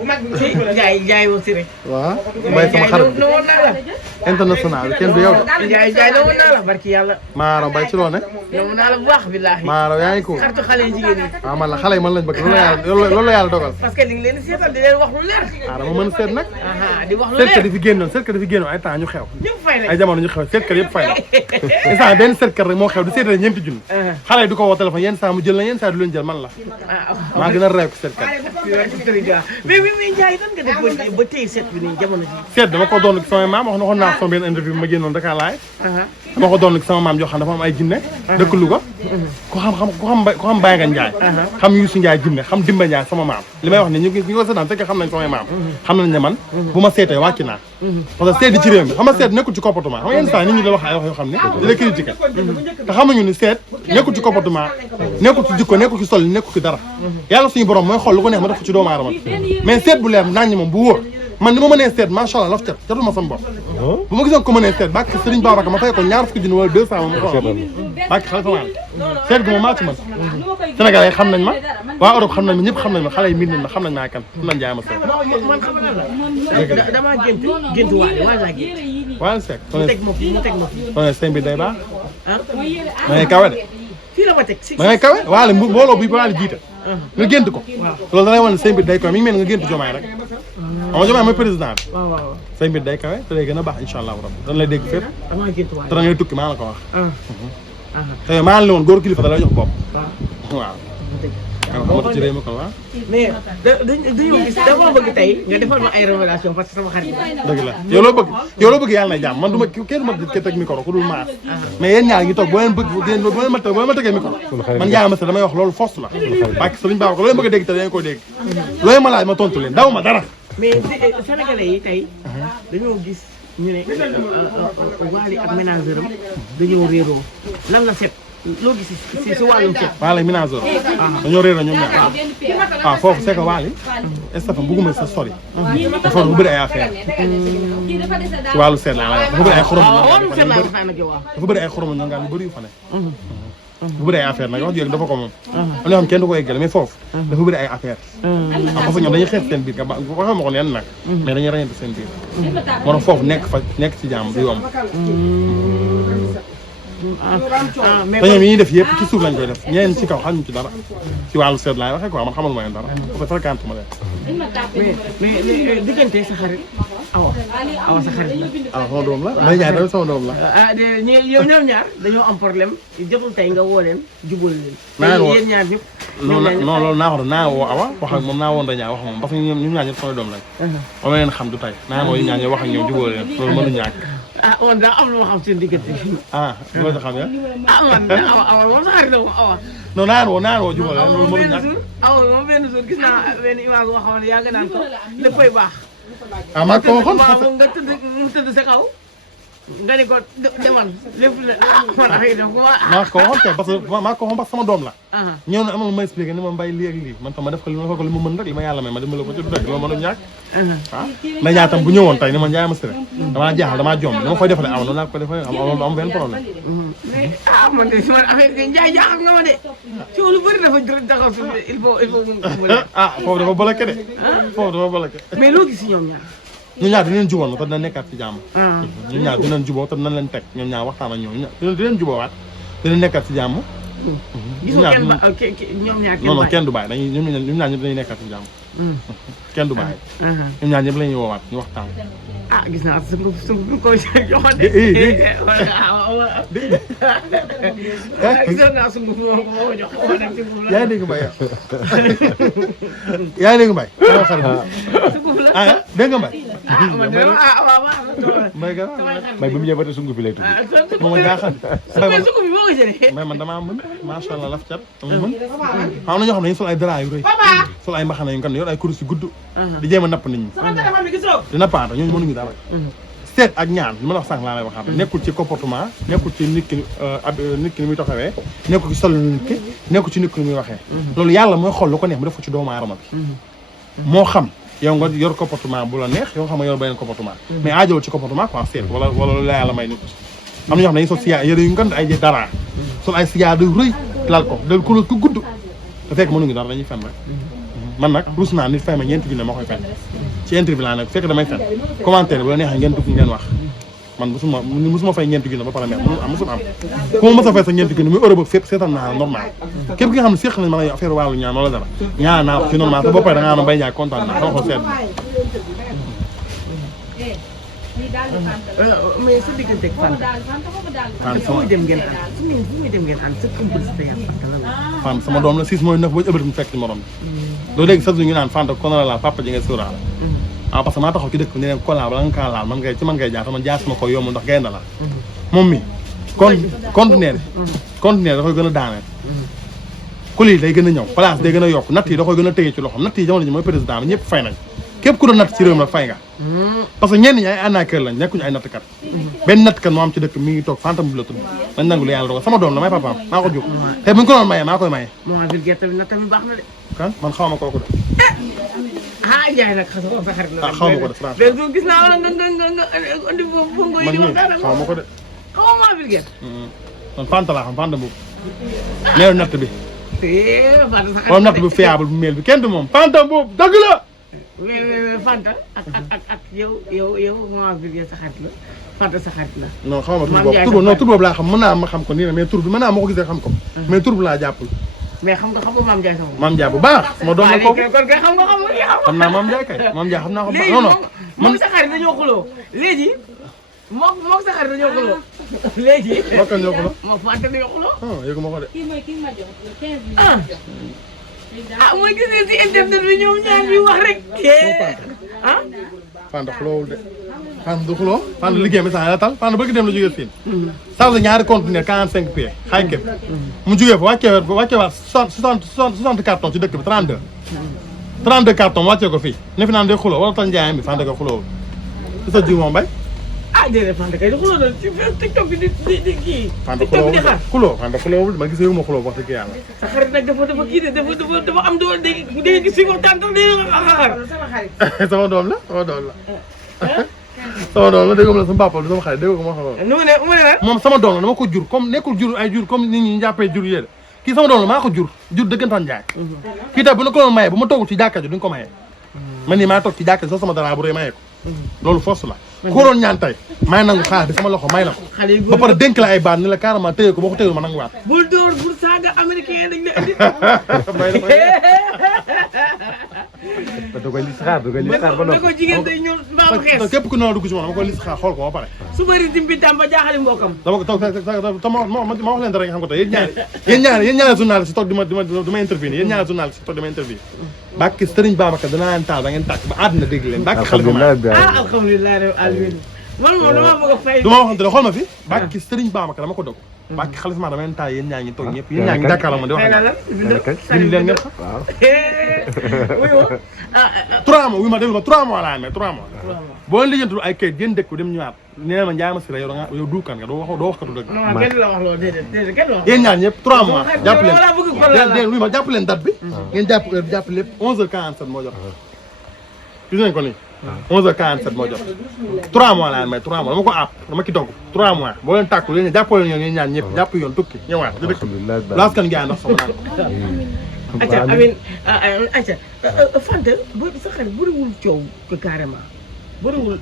jaay woo si rek. waaw Mbaye sama xarit international kenn du yow de. jaay la woon naa la barki yàlla. Maaro Mbaye ci loo ne. ñoom naa la bu baax billahi. Maaro yaa ngi ko. xaritu xale yu jigéen ñi. waaw man la xale yi man lañ bëgg loolu la yàlla dogal. parce que li nga leen di seetal di leen wax lu leer. dama mën a seet nag. di wax lu leer seetkat yi fi génnoon seetkat yi fi génnoon ay temps ñu xew. ñëpp fay nañ ay jamono ñu xew seetkat yëpp fay na. instant benn seetkat rek moo xew du seetale ñeenti junni. xale yi du ko woo téléphone yenn saa mu jël na yenn saa du leen jël man la. maa gën a réew ko seetkat. mais Ndiaye nan nga def ba tey seet bi nii jamono ji. seet dama ko doon ak sama maam waxoon naa sama benn interview bi ma génnoon Dakar laay. dama ko doon ak sama maam joo xam dafa am ay jinne dëkk Louga ku xam Baye nga Ndiaye xam Youssou Ndiaye jinne xam Dimba Ndiaye sama maam li may wax ne ñu ko seetaan fekk xam nañ samay maam xam nañ ne man bu ma seetee wàcc naa parce que seet di ci réew mi xam nga seet nekkul ci comportement xam nga yenn saa nit ñi da wax ay wax yoo xam ne di la critiquer te xamuñu ni seet nekkul ci comportement nekkul ci jikko nekkul ci sol nekkul ci dara yàlla suñu borom mooy xool lu ko neex ma def ko ci doomu aadama mais seet bu leer nañ moom bu wóor man ni ma mënee seet macha allah laf cat catul ma sama bopp bu ma gisoon ko mënee seet bàkk Serigne Babacar ma fay ko ñaar fukki junni wala 200 ma ko bàkk xale sama seet gi moom maa ci mën Sénégal yi xam nañ ma waa Europe xam nañ ma ñëpp xam nañ ma xale yi miin nañ ma xam nañ maa kan xam nañ jaay ma seet man xam nga la damaa gént waale laa gént waaye seet mu teg ma fi kon sëñ bi day baax ah da ngay kawe de fii la ma teg da ngay kawe waale mbooloo bi waale jiite nga gént ko loolu da lay wan ne sëñ bi day kawe mi ngi mel nga gént Diomaye rek xam nga Diomaye mooy président bi waaw sëñ bi day kawe te day gën a baax incha allah rabbi dañ lay dégg fépp te da ngay tukki maa la ko wax te maa la woon góor kilifa da lay jox bopp waaw xamatu ci réew mi kon waaw mais dañoo gis dama bëgg tey nga defal ma ay révélation parce que sama xarit dëgg la yow loo bëgg yàlla na jàmm man du ma kenn ma ke teg micro ku dul maas mais yéen ñaar ngi toog boo leen ma tegee micro man yaa ma sa damay wax loolu force la bàkk Sëriñ Baba ko looy bëgg a dégg te dañ ko dégg looy ma laaj ma tontu leen daw ma dara mais sénégalais yi tey dañoo gis ñu ne Wally ak ménageur am dañoo réeroo lan la set loo gis si wàllum set Wally ménageur dañoo réeroo ñoom ñaar waaw foofu c'est que Wally Stéphane bëgguma sa sori dafa bu bëri ay affaire ci wàllu seet laa lay wax dafa bëri ay xorom dafa bëri ay xorom ñoo ngaan yu bëri yu fa ne bu bëri ay affaire nag wax dëgg dafa ko moom am na xam kenn du ko eggale mais foofu dafa bëri ay affaire parce que ñoom dañuy xeex seen biir ka waxee ma ko leen nag mais dañuy rayante seen biir moo tax foofu nekk ci jàmm du yomb te ñoom yi ñuy def yëpp ci suuf lañ koy def ñeneen ci kaw xamuñ ci dara ci wàllu seet laay waxee quoi man xamal ma leen dara parce que fréquente ma leen mais diggante sa xarit awa sa xarit la sama doom la may ñaar tamit sama doom la ñoom ñaar dañoo am problème jotul tey nga woo leen jubal leen yéen ñaar ñëpp non loolu naa wax naa woo awa wax ak moom naa woon dañaa wax moom parce que ñoom ñaar ñëpp samay doom lañ ba ma leen xam du tey naa woo ñu ñaar ñëpp wax ak ñoom jubal leen loolu mënu ñàkk man daa am lu ma xam seen diggante loolu xam ya man awa moom sa xarit la moom awa non naan woo jubal leen loolu mënu ñàkk awa moom benn jour gis naa benn image boo xam ne yaa nga naan ko léppay baax maa ko waxoon nga tëdd sa kaw nga ni ko demal lépp la man affaire yi maa ko waxoon kay parce que maa ko waxoon parce que sama doom la ñëw na amal ma expliqué ni ma mbay lii ak lii man tam ma def ko li ma mën rek li ma yàlla may ma dimbali ko ci du rek li ma mën a ñàkk waaw mais ñaar tam bu ñëwoon tey ni ma njaay ma si rek damaa jaaxal damaa jom dama koy defalee aw noonu laa ko defee am benn problème mais man de si man affaire yi njaay jaaxal nga ma de ci lu bëri dafa taxaw su il faut foofu dafa bloqué de foofu dafa bloqué mais loo gis si ñoom ñaar ñoom ñaar dinañ jubóo te dina nekkaat ci jàmm ñoom ñaar dinañ jubóo te dinañ leen teg ñoom ñaar waxtaan ak ñoom dinañ jubóowaat dina nekkaat ci jàmm gisoo ñoom ñaar non kenn du bàyyi dañuy ñoom ñaar ñëpp dañuy nekkaat ci jàmm kenn du bàyyi ñoom ñaar ñëpp la ñuy woowaat ñu waxtaan gis naa su ko joxoon de gisoon naa sunguf moom ko moo jox yaa ngi dégg Mbaye yaa ngi dégg Mbaye dégg nga Mbaye Mbaye bi mu ñëw ba tey sunguf bi lay tudd moom a jaaxal sunguf bi boo ko jëlee mais man damaa mën macha allah laf cat mën xam na ñoo xam ne dañuy sol ay dara yu rëy sol ay mbaxana yu kan yor ay kurus yu gudd di jéem a napp nit ñi di nappaata ñooñu mënuñu dara seet ak ñaan li ma la wax sànq laa lay waxaat nekkul ci comportement nekkul ci nit ki ni muy taxawee nekkul ci sol nit ki nekkul ci nit ki ni muy waxee loolu yàlla mooy xool lu ko neex mu def ko ci doomu aadama bi moo xam yow nga yor comportement bu la neex yow xam nga yor beneen comportement mais aajowul ci comportement quoi seet wala lu la yàlla may nit am na ñoo xam ne dañuy sol siyaa yëre yu ngand ay dara sol ay siyaa da rëy lal ko del couleur ku gudd te fekk mënuñu dara dañuy fen rek man nag rus naa nit fay ma ñeenti junne ma koy fen ci interview laa nag fekk damay fen commentaire bu la neexee ngeen dugg ngeen wax man musuma fay ñeenti junne ba pare musul am ku ma mos a fay sa ñeenti junne muy Europe fépp seetaan naa normal képp ki nga xam ne séq nañ ma la affaire wàllu ñaan wala dara ñaan naa ci normal te ba pare da ngaa ma Mbaye Ndiaye kontaan naa dama ko seet mais sa diggante ak Fanta fu muy dem ngeen ànd fu muy dem ngeen ànd sa complicité yaa Fanta sama doom la 6 mooy 9 ba ëbbati mu fekk ci morom bi doo léegi sax ñu naan Fanta kon la papa ji nga sóoraale parce que maa taxaw ci dëkk bi ne leen kolaa bala nga kaa laal man ngay ci man ngay jaar sama jaar sama ko yomb ndax gaynde la moom mi conteneur da koy gën a daaneel kuli day gën a ñëw place day gën a yokk natt yi da koy gën a téye ci loxom natt yi jamono ji mooy président bi ñëpp fay nañ képp ku doon natt ci réew mi nag fay nga parce que ñenn ñi ay arnaqueur lañ nekkuñu ay nattkat benn nattkat moo am ci dëkk mi ngi toog Fanta bu la tudd dañ nangu lu yàlla dogal sama doom la may papaam maa ko jur te bu ñu ko doon mayee maa koy mayee baax na de kan man xaw ma kooku de Ndiaye nag sa xarit la xaw ma ko de France léegi gis naa wala nga andi foofu nga yi di waxtaan xaw ma ko de xaw ma vulgaire man Fanta laa xam Fanta boobu neew natt bi moom natt bu fiable bu mel bi kenn du moom Fanta boobu dëgg la Fanta ak yow maa vulgaire sa xarit la Fanta sa xarit la non xaw ma tur boobu laa xam mën naa ma xam ko nii na mais tur bi mën naa ma ko gisee xam ko mais tur bi laa jàppul mais xam nga Mame Ndiaye sama Mame Ndiaye bu baax sama doom la kooku kon kay xam naa Mame Ndiaye kay Mame Ndiaye xam naa ko léegi moom sa xarit dañoo xuloo léegi moom sa xarit dañoo xuloo léegi mokkal ñoo xuloo moom Fanta dañoo xuloo yëgu ma ko de mooy gis nga si internet bi ñoom ñaar ñu wax rek Fanta xuloowul de Fanta du xuloo Fanta liggéey bi sax la tal Fanta bëgg dem la jógee Siin charge ñaari conteneur 45 pieds xaay képp mu jógee fa wàccee waat 60 cartons ci dëkk bi 32 cartons wàccee ko fii ne fi naan day xuloo wala tal njaayam bi Fanta ko xuloowul ci sa jiw moom bay déedéet Fanta kay di xuloo doon ci TikTok bi di kii Fanta xuloo Fanta xuloowul ma gisee wu ma xuloo wax dëgg yàlla sa xarit nag dafa kii de dafa am doole day gis si waxtaan tax day xaxar sama doom la sama doom la dégg nga la sama papa sama xarit dégg nga ma xam nu mu ne moom sama doom la dama ko jur comme nekkul jur ay jur comme nit ñi ñu jàppee jur yéen kii sama doom la maa ko jur dëggantaan Njaay kii tey bu na ko doon mayee bu ma toogul ci jàkka ji duñ ko mayee man nii maa toog ci jàkka ji sax sama dara bu rëy mayee ko loolu force la ko doon ñaan tey may nangu xaar bi sama loxo may la ko ba pare dénk la ay baat ni la carrément téye ko boo ko téyul ma nanguwaat bul dóor bul saaga américain dañ la indi da koy lis xaar ba noppi ko jigéen day ñëw baabu xees képp ku noo dugg ci moom dama koy lis xaar xool ko ba pare su bëri dimbi tam ba jaaxali mbokkam dama ko toog ma wax leen dara nga xam ko tey yéen ñaari journaliste si toog di ma intervenir yéen ñaari journaliste si toog di ma intervenir bàkki Sëriñ Babacar danaa leen taal da ngeen tàkk ba àddina dégg leen bàkki alhamdulilah rabbil alamin man moom dama bëgg a fay du ma waxante ne xool ma fi bàkki Sëriñ Babacar dama ko dog bàkki xalifa dama leen taal yéen ñaa ngi toog ñëpp yéen ñaa ngi jàkkaarloo ma di wax bind leen ngeen xam waaw 3 mois wi ma déglu ma 3 mois laa amee 3 mois boo leen lijjantul ay kayit génn dëkk dem ñëwaat nee ma Ndiaye Massiré yow duukan nga doo waxkatu dëgg kenn la wax loolu déedéet kenn wax yéen ñaar ñëpp 3 mois jàpp leen wi ma jàpp leen date bi ngeen jàpp lépp 11h47 moo jot gis nañ ko nii 11h47 moo jot 3 mois laa may 3 mois dama ko àpp dama ki dogg 3 mois boo leen tàkkul yéen jàppoo leen yoon yéen ñaan ñëpp jàpp yoon tukki ñëwaat di dëkk laaskan ngi ndax sama naan acca amin acca Fanta sa xarit bëriwul coow carrément bëriwul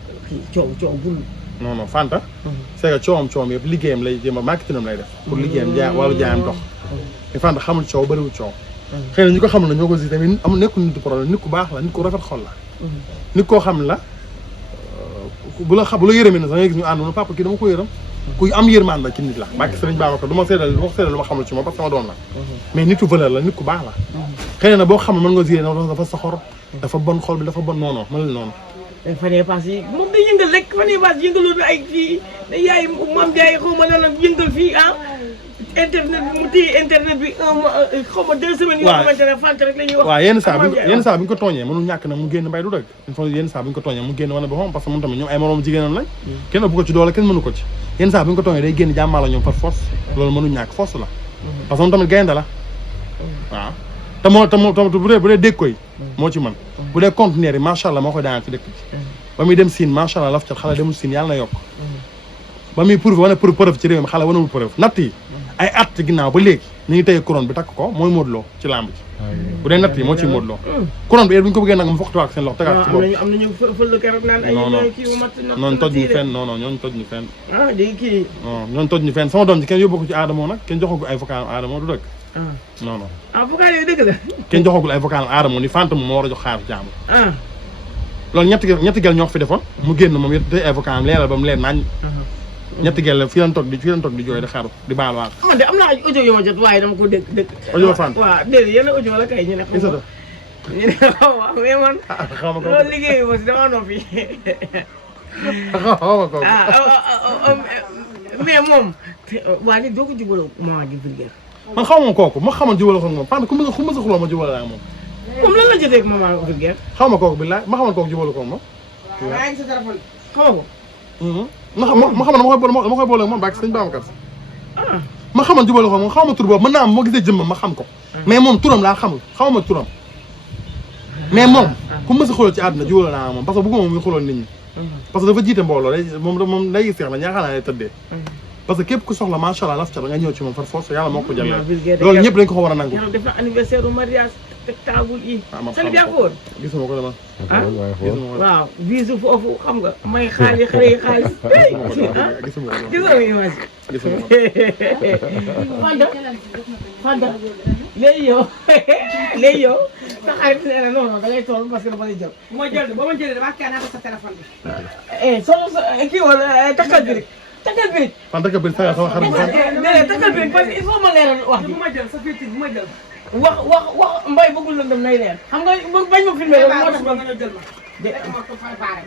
coow bul non Fanta c'est que coowam yëpp liggéeyam lay jéem a marketing lay def pour liggéeyam wàllu jaayam dox mais Fanta xamul coow bëriwul coow xëy na ñu ko xamul na ñoo ko gis tamit amul nekkul nit problème nit ku baax la nit ku rafet xol la nit koo xam la bu la yërëmee na sax nga gis ñu ànd papa kii dama ko yërëm ku am yërmaan la ci nit la bàkki Sëriñ Babacar du ma seedal lu ma xamul ci moom parce que sama doom la mais nit ku valeur la nit ku baax la xëy na boo xam ne mën nga gisee noonu dafa soxor dafa bon xol bi dafa bon noonu ma la noonu fan yii pass yi moom day yëngal rek fan yii pass yëngaloon ay fii yaay Mame Ndiaye xaw ma lan la yëngal fii internet bi mu téye internet bi xaw ma 2 semaines yoo xamante ne Fanta rek la ñuy wax waaw yenn saa bi ñu ko tooñee mënul ñàkk nag mu génn mbay du dëgg il faut yenn saa bi ñu ko tooñee mu génn wane boppam parce que moom tamit ñoom ay moroom jigéenam lañ kenn ëpp ko ci doole kenn mënu ko ci yenn saa bi ñu ko tooñee day génn jàmmaa la ñoom par force loolu mënul ñàkk force la parce que moom tamit gaynde la waaw te bu dee dégg koy moo ci mën bu dee conteneur yi macha allah moo koy daanal ci dëkk bi ba muy dem Siin macha allah laf cat xale demul Siin yàlla na yokk ba muy preuve wane preuve ci réew mi xale wanewul preuve natt yi ay at ginnaaw ba léegi ñu ngi téye couronne bi takk ko mooy Modou Lo ci lamb ji bu dee natt yi moo ciy Modou Lo couronne bi heure bu ñu ko bëggee nag mu foqtuwaat seen loxo tegaat ci bopp am nañu fël keroog naan ay kii mat noonu toj ñu fenn non ñooñu toj ñu fenn ah di kii non ñooñu toj ñu fenn sama doom ji kenn yóbbu ko ci Adamo nag kenn joxagul ay vocal Adamo du dëgg non non ah vocal yooyu dëgg la kenn joxagul ay vocal Adamo ni Fanta moo war a jox xaaru jaamu loolu ñetti gel ñoo ko fi defoon mu génn moom yëpp day ay vocal leeral ba mu leer nañ ñetti gel fii lañ toog di jooy di xaru di baal waaq man de am naa ay audio yoo ma jot waaye dama ko dégg audio Fanta waaw déedéet yenn audio la kay ñu ne xam ñu ne xaw ma mais man loolu liggéeyu ma si dama noppi mais moom waa li doo ko jubaloo moo di vulgaire man xaw ma kooku ma xamal jubale ko moom Fanta ku ma sa xuloo ma jubale laa moom moom lan la jotee ak maman vulgaire xaw ma kooku billaay ma xamal kooku jubale ko moom yaa ngi sa téléphone xaw ko ma xamal dama koy boole moom baak sëñ Babacar ma xamal jubale ko moom xaw ma tur boobu mën naa am moo gisee jëmmam ma xam ko mais moom turam laa xamul xaw ma turam mais moom ku ma sa xuloo ci àdduna jubale naa moom parce que bëgguma moom muy xuloon nit ñi parce que dafa jiite mbooloo moom day seex la ñaaxaa naa lay tëddee parce que képp ku soxla macha allah laf ca da nga ñëw ci moom par force yàlla moo ko jàllee loolu ñëpp dañ ko war a nangu def na anniversaire u mariage spectacle yi sali bi akoor gisuma ko dama waaw bisu foofu xam nga may xaalis xale yi xaalis gisuma ko gisoo image Fanta léegi yow sa xarit nee na non da ngay toll parce que dafa lay jël moo jël ba ma jëlee damaa kii naa ko sa téléphone bi solo kii woon takkal bi rek takkal bi rek Fanta ka bir sa sama xarit déedéet takkal bi rek parce que il faut ma leeral wax bu ma jël sa fii bu ma jël wax mbay bëggul lëndëm nay leer xam nga bañ ma filmé moo tax nga jël ma ko préparé